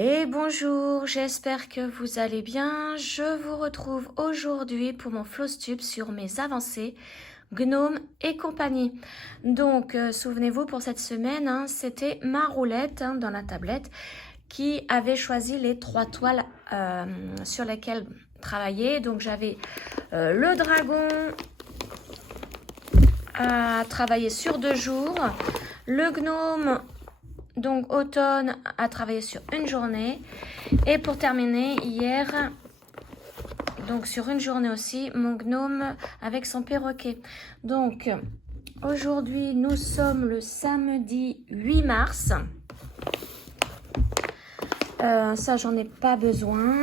Et bonjour, j'espère que vous allez bien. Je vous retrouve aujourd'hui pour mon Flowstube sur mes avancées, Gnome et compagnie. Donc, souvenez-vous, pour cette semaine, c'était ma roulette dans la tablette qui avait choisi les 3 toiles sur lesquelles travailler. Donc, j'avais le dragon à travailler sur 2 jours, le gnome donc automne a travaillé sur une journée. Et pour terminer, hier, donc sur une journée aussi, mon gnome avec son perroquet. Donc aujourd'hui, nous sommes le samedi 8 mars. Ça, j'en ai pas besoin.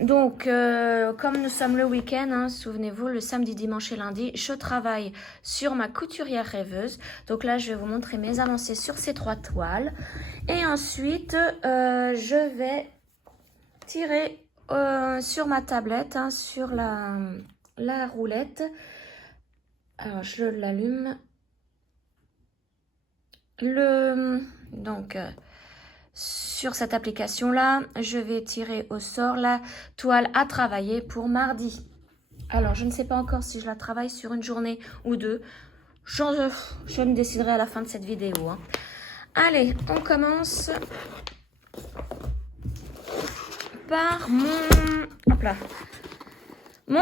Donc, comme nous sommes le week-end, souvenez-vous, le samedi, dimanche et lundi, je travaille sur ma couturière rêveuse. Donc là, je vais vous montrer mes avancées sur ces 3 toiles. Et ensuite, je vais tirer sur ma tablette, sur la roulette. Alors, je l'allume. Donc... sur cette application-là, je vais tirer au sort la toile à travailler pour mardi. Alors, je ne sais pas encore si je la travaille sur une journée ou 2. Je me déciderai à la fin de cette vidéo. Allez, on commence par mon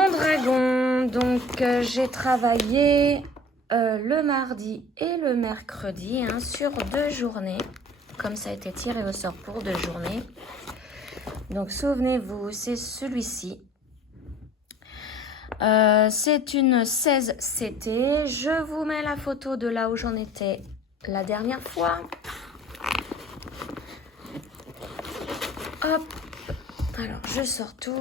dragon. Donc, j'ai travaillé le mardi et le mercredi sur 2 journées. Comme ça a été tiré au sort pour 2 journées. Donc, souvenez-vous, c'est celui-ci. C'est une 16 CT. Je vous mets la photo de là où j'en étais la dernière fois. Hop. Alors, je sors tout.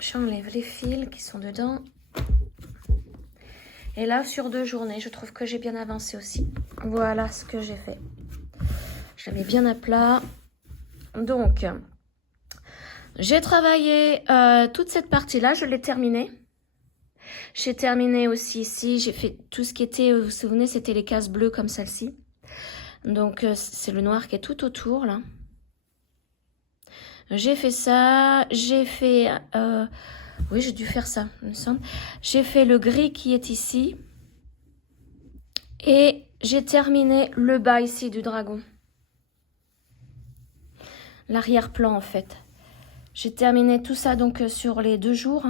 J'enlève les fils qui sont dedans. Et là, sur 2 journées, je trouve que j'ai bien avancé aussi. Voilà ce que j'ai fait. Je la mets bien à plat. Donc, j'ai travaillé toute cette partie-là. Je l'ai terminée. J'ai terminé aussi ici. J'ai fait tout ce qui était, vous vous souvenez, c'était les cases bleues comme celle-ci. Donc, c'est le noir qui est tout autour, là. J'ai fait ça. J'ai fait... oui, j'ai dû faire ça, il me semble. J'ai fait le gris qui est ici. Et j'ai terminé le bas ici du dragon. L'arrière-plan en fait. J'ai terminé tout ça donc sur les 2 jours.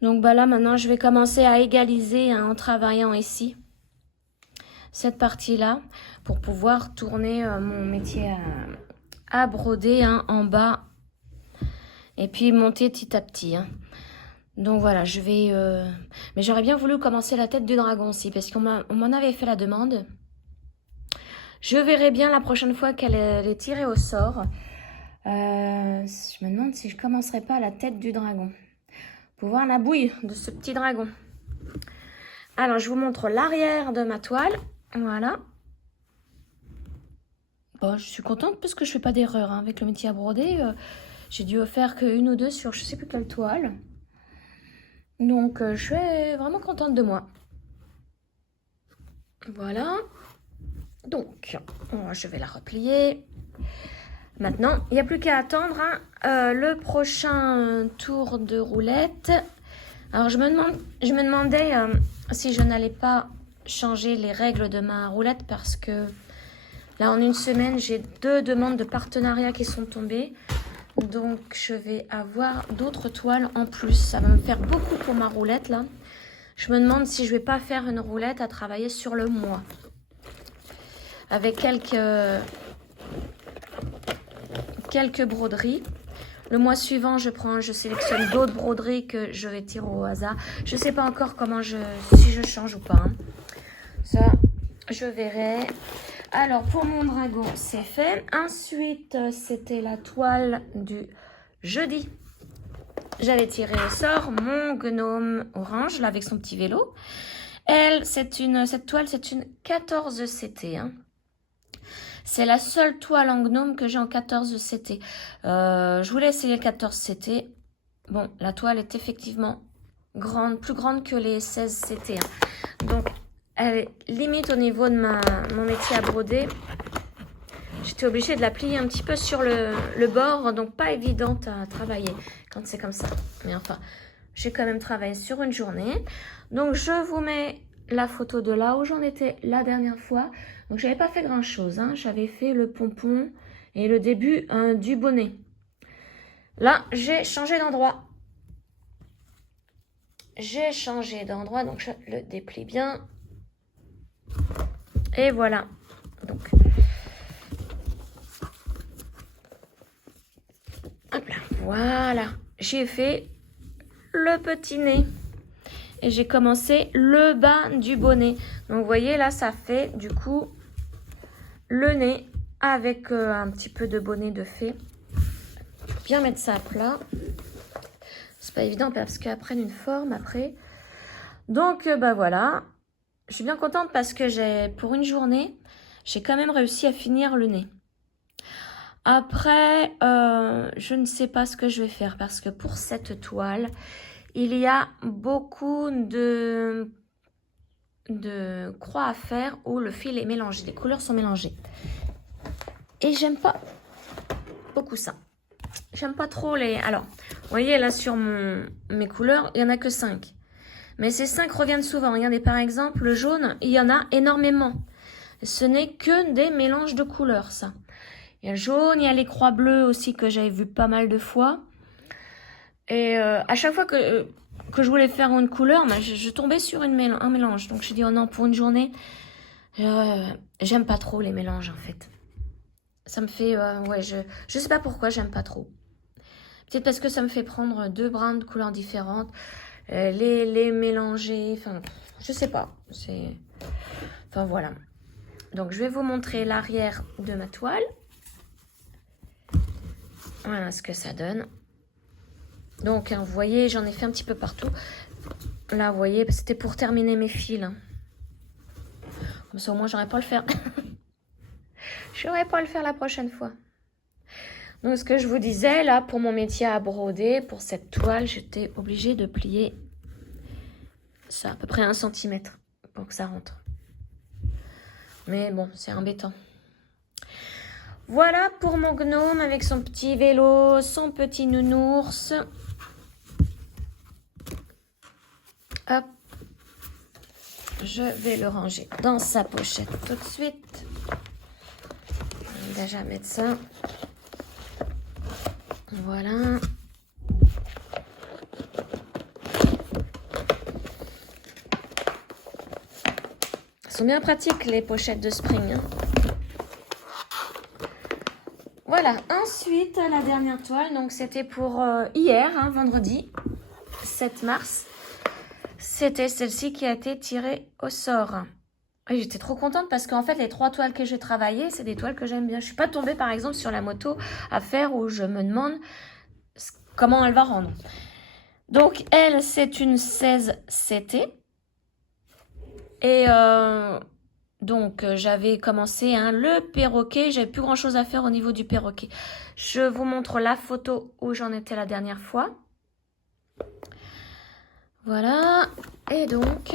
Donc bah là maintenant je vais commencer à égaliser en travaillant ici. Cette partie-là pour pouvoir tourner mon métier à broder en bas. Et puis monter petit à petit. Donc voilà, je vais... Mais j'aurais bien voulu commencer la tête du dragon aussi parce qu'on m'en avait fait la demande. Je verrai bien la prochaine fois qu'elle est tirée au sort. Je me demande si je commencerai pas la tête du dragon. Pour voir la bouille de ce petit dragon. Alors, je vous montre l'arrière de ma toile. Voilà. Bon, je suis contente parce que je fais pas d'erreur avec le métier à broder. J'ai dû faire qu'une ou 2 sur je sais plus quelle toile. Donc, je suis vraiment contente de moi. Voilà. Donc, je vais la replier. Maintenant, il n'y a plus qu'à attendre le prochain tour de roulette. Alors, je me demandais si je n'allais pas changer les règles de ma roulette parce que là, en une semaine, j'ai 2 demandes de partenariat qui sont tombées. Donc, je vais avoir d'autres toiles en plus. Ça va me faire beaucoup pour ma roulette, là. Je me demande si je vais pas faire une roulette à travailler sur le mois. Avec quelques broderies. Le mois suivant, je sélectionne d'autres broderies que je vais tirer au hasard. Je ne sais pas encore si je change ou pas. Ça, je verrai. Alors, pour mon dragon, c'est fait. Ensuite, c'était la toile du jeudi. J'avais tiré au sort mon gnome orange, là, avec son petit vélo. Cette toile, c'est une 14 CT. C'est la seule toile en gnome que j'ai en 14 CT. Je voulais essayer le 14 CT. Bon, la toile est effectivement grande, plus grande que les 16 CT. Donc, elle est limite au niveau de mon métier à broder. J'étais obligée de la plier un petit peu sur le bord, donc pas évidente à travailler quand c'est comme ça. Mais enfin, j'ai quand même travaillé sur une journée. Donc je vous mets la photo de là où j'en étais la dernière fois. Donc j'avais pas fait grand chose, hein. J'avais fait le pompon et le début du bonnet. Là, j'ai changé d'endroit. J'ai changé d'endroit, donc je le déplie bien. Et voilà. Donc, hop là, voilà. J'ai fait le petit nez. Et j'ai commencé le bas du bonnet. Donc, vous voyez, là, ça fait du coup le nez avec un petit peu de bonnet de fée. Bien mettre ça à plat. C'est pas évident parce qu'elles prennent une forme après. Donc, bah voilà. Je suis bien contente parce que pour une journée, j'ai quand même réussi à finir le nez. Après, je ne sais pas ce que je vais faire parce que pour cette toile, il y a beaucoup de croix à faire où le fil est mélangé, les couleurs sont mélangées. Et j'aime pas beaucoup ça. J'aime pas trop les... Alors, vous voyez là sur mes couleurs, il n'y en a que 5. Mais ces 5 reviennent souvent. Regardez par exemple, le jaune, il y en a énormément. Ce n'est que des mélanges de couleurs, ça. Il y a le jaune, il y a les croix bleues aussi que j'avais vu pas mal de fois. Et à chaque fois que je voulais faire une couleur, bah, je tombais sur un mélange. Donc j'ai dit, oh non, pour une journée, j'aime pas trop les mélanges en fait. Ça me fait, ouais, je sais pas pourquoi j'aime pas trop. Peut-être parce que ça me fait prendre 2 brins de couleurs différentes, les mélanger, enfin, je sais pas. Enfin voilà. Donc je vais vous montrer l'arrière de ma toile. Voilà ce que ça donne. Donc, hein, vous voyez, j'en ai fait un petit peu partout. Là, vous voyez, c'était pour terminer mes fils. Hein. Comme ça, au moins, j'aurais pas à le faire. J'aurais pas à le faire la prochaine fois. Donc, ce que je vous disais, là, pour mon métier à broder, pour cette toile, j'étais obligée de plier ça, à peu près 1 centimètre pour que ça rentre. Mais bon, c'est embêtant. Voilà pour mon gnome avec son petit vélo, son petit nounours. Hop, je vais le ranger dans sa pochette tout de suite. Je vais déjà mettre ça. Voilà. Elles sont bien pratiques les pochettes de Spring. Hein. Voilà, ensuite la dernière toile, donc c'était pour hier, hein, vendredi 7 mars. C'était celle-ci qui a été tirée au sort. Et j'étais trop contente parce qu'en fait, les 3 toiles que j'ai travaillées, c'est des toiles que j'aime bien. Je suis pas tombée, par exemple, sur la moto à faire où je me demande comment elle va rendre. Donc, elle, c'est une 16 CT. Et donc, j'avais commencé hein, le perroquet. J'avais plus grand-chose à faire au niveau du perroquet. Je vous montre la photo où j'en étais la dernière fois. Voilà, et donc,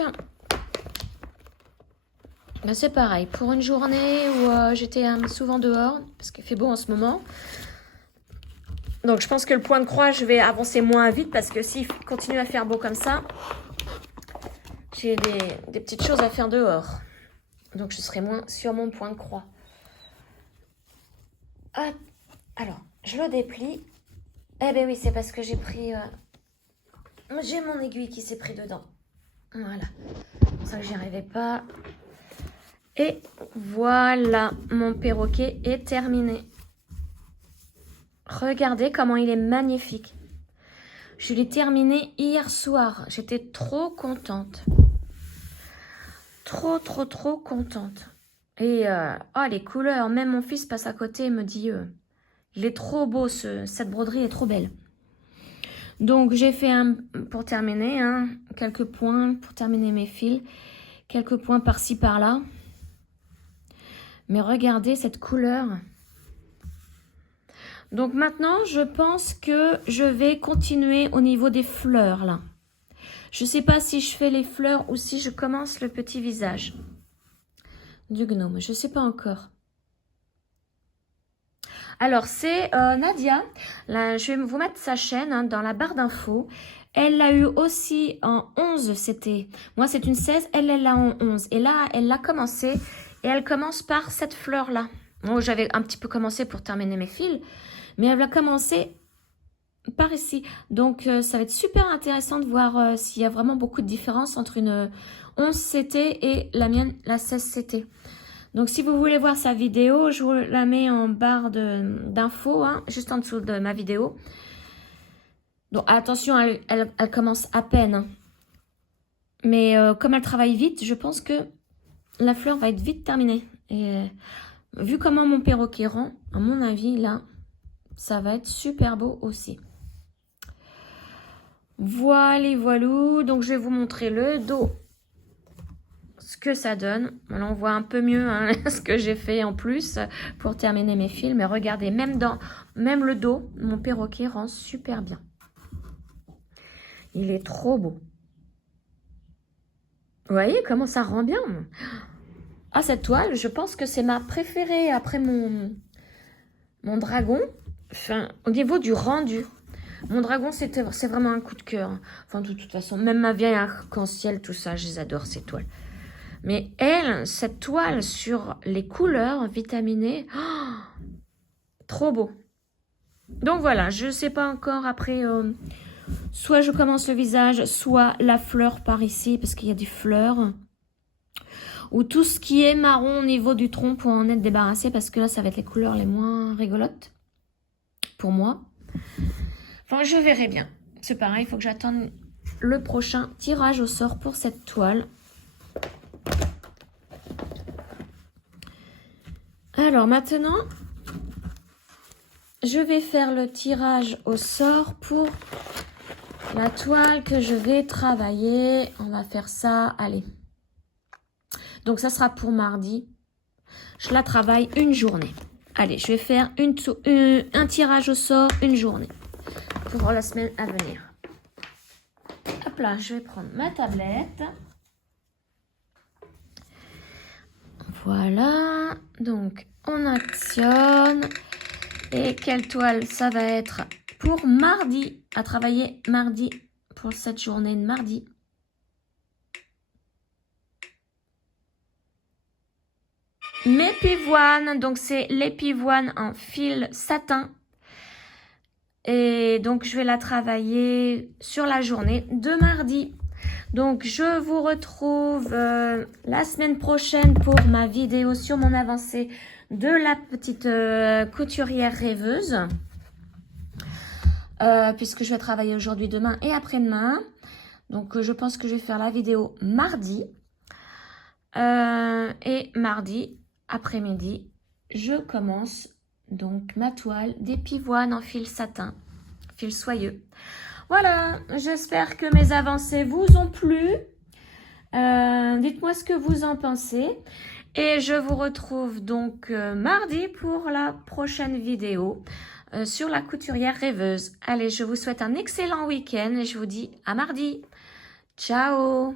ben c'est pareil, pour une journée où j'étais souvent dehors, parce qu'il fait beau en ce moment. Donc je pense que le point de croix, je vais avancer moins vite, parce que s'il continue à faire beau comme ça, j'ai des petites choses à faire dehors. Donc je serai moins sur mon point de croix. Hop. Alors, je le déplie. Eh ben oui, c'est parce que j'ai pris... j'ai mon aiguille qui s'est pris dedans. Voilà. C'est pour ça que j'y arrivais pas. Et voilà, mon perroquet est terminé. Regardez comment il est magnifique. Je l'ai terminé hier soir. J'étais trop contente. Trop contente. Et oh, les couleurs, même mon fils passe à côté et me dit il est trop beau, cette broderie est trop belle. Donc j'ai fait pour terminer, hein, quelques points pour terminer mes fils. Quelques points par-ci par-là. Mais regardez cette couleur. Donc maintenant, je pense que je vais continuer au niveau des fleurs là. Je ne sais pas si je fais les fleurs ou si je commence le petit visage du gnome. Je ne sais pas encore. Alors, c'est Nadia. Là, je vais vous mettre sa chaîne hein, dans la barre d'infos. Elle l'a eu aussi en 11, c'était. Moi, c'est une 16, elle l'a en 11. Et là, elle l'a commencé. Et elle commence par cette fleur-là. Bon, j'avais un petit peu commencé pour terminer mes fils. Mais elle va commencer par ici. Donc, ça va être super intéressant de voir s'il y a vraiment beaucoup de différence entre une 11 CT et la mienne, la 16 CT. Donc, si vous voulez voir sa vidéo, je vous la mets en barre d'infos, hein, juste en dessous de ma vidéo. Donc, attention, elle commence à peine. Hein. Mais comme elle travaille vite, je pense que la fleur va être vite terminée. Et vu comment mon perroquet rend, à mon avis, là, ça va être super beau aussi. Voilà, voilou. Donc, je vais vous montrer le dos. Ce que ça donne. Là, on voit un peu mieux hein, ce que j'ai fait en plus pour terminer mes fils. Mais regardez, même le dos, mon perroquet rend super bien. Il est trop beau. Vous voyez comment ça rend bien? Ah, cette toile, je pense que c'est ma préférée après mon dragon. Enfin, au niveau du rendu. Mon dragon, c'est vraiment un coup de cœur. Enfin, de toute façon, même ma vieille arc-en-ciel, tout ça, je les adore, ces toiles. Mais elle, cette toile sur les couleurs vitaminées, oh, trop beau. Donc voilà, je ne sais pas encore après... soit je commence le visage, soit la fleur par ici, parce qu'il y a des fleurs. Ou tout ce qui est marron au niveau du tronc pour en être débarrassé, parce que là, ça va être les couleurs les moins rigolotes. Pour moi. Enfin, je verrai bien. C'est pareil, il faut que j'attende le prochain tirage au sort pour cette toile. Alors maintenant, je vais faire le tirage au sort pour la toile que je vais travailler. On va faire ça, allez. Donc ça sera pour mardi. Je la travaille une journée. Allez, je vais faire un tirage au sort une journée pour la semaine à venir. Hop là, je vais prendre ma tablette. Voilà, donc on actionne. Et quelle toile ça va être pour mardi, à travailler mardi, pour cette journée de mardi. Mes pivoines, donc c'est les pivoines en fil satin. Et donc je vais la travailler sur la journée de mardi. Donc je vous retrouve la semaine prochaine pour ma vidéo sur mon avancée de la petite couturière rêveuse. Puisque je vais travailler aujourd'hui, demain et après-demain. Donc je pense que je vais faire la vidéo mardi. Et mardi après-midi, je commence donc ma toile des pivoines en fil satin, fil soyeux. Voilà, j'espère que mes avancées vous ont plu. Dites-moi ce que vous en pensez. Et je vous retrouve donc mardi pour la prochaine vidéo sur la couturière rêveuse. Allez, je vous souhaite un excellent week-end et je vous dis à mardi. Ciao!